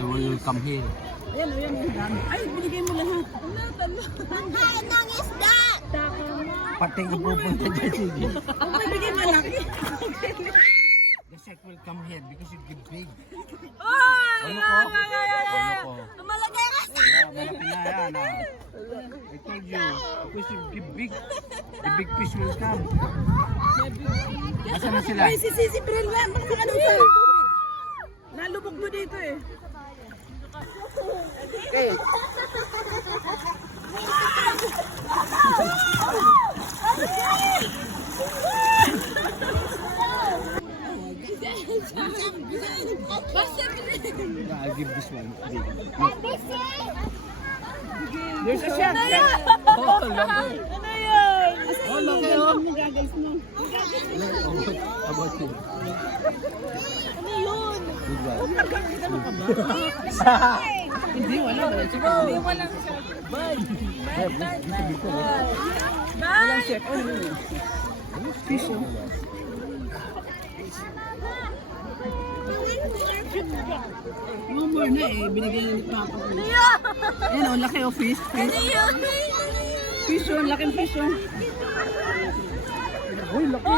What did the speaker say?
They will come here. Ayan, ayan, ayan. Ay, binigay mo lahat. Ay, nang isda! Pati ang pupunta dyan sige. Ang binigay malaki. The shark will come here because you give big. Ay! Ano ko? Ano ko? Malagay ka sa... Yeah, malaki na yan. I told you, because you give big, the big fish will come. Nasaan na sila? Ay, si Bril nga. Bakit ano sa tubig? Nalubog mo dito eh. Okay. Yeah, I'll give this one big. There's a shark. Oh, love it. Ano yun? Oh, love it. Oh. Ano goggles mo? About you. Ano yun? Good one. Nakakita mo ka ba? Hindi, wala. Hindi, walang shark. Bye. Walang shark. Oh, yun. Fish, oh. No more na eh. Binigyan na ni Papa ko. Ayan, oh, laki oh, fish. Fish. Fish, oh, laking fish, oh. Uy, laki.